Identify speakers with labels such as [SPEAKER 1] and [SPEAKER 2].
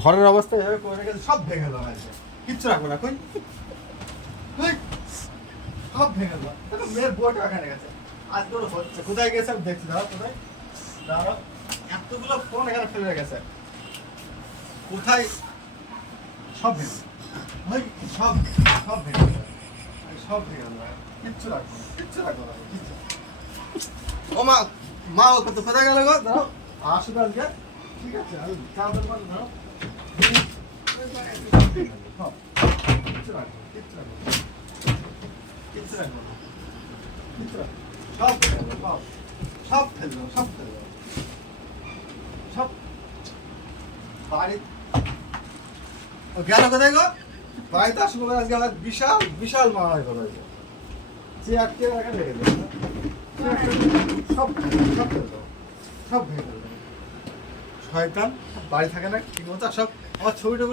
[SPEAKER 1] ঘরের অবস্থা এভাবে করে রেখেছে সব ভেঙে গেল আজকে কিচ্ছু রাখব না, কই? সব ভেঙে দেখো, মেয়ের বউটা এখানে গেছে। আজকে তোর হচ্ছে, কোথায় গেছে আমি দেখছি, দাঁড়াও, কোথায়? দাঁড়াও, এতগুলো ফোন এখানে ফেলে গেছে কোথায়? সব ভেঙে। সব সব ভেঙে সব ভেঙে গেল কিচ্ছু রাখব কিচ্ছু রাখব না, কিচ্ছু। ও মা মা কোথায় গেল গো, দাঁড়াও। আসো আজকে। ঠিক আছে মানে দাঁড়াও সব, ফেলব, সব ফেলব সব ফেলব সব বাড়ি গেল কোথায় গো বাড়িতে আসব আজকে আমার বিশাল বিশাল মারামারি করা হয়েছে চেয়ার টেয়ার এখানে রেখে দেবো সব সব ফেলে সব ফেলব শয়তান বাড়ি থাকে না ঠিক মতো। সব আমার ছবিটা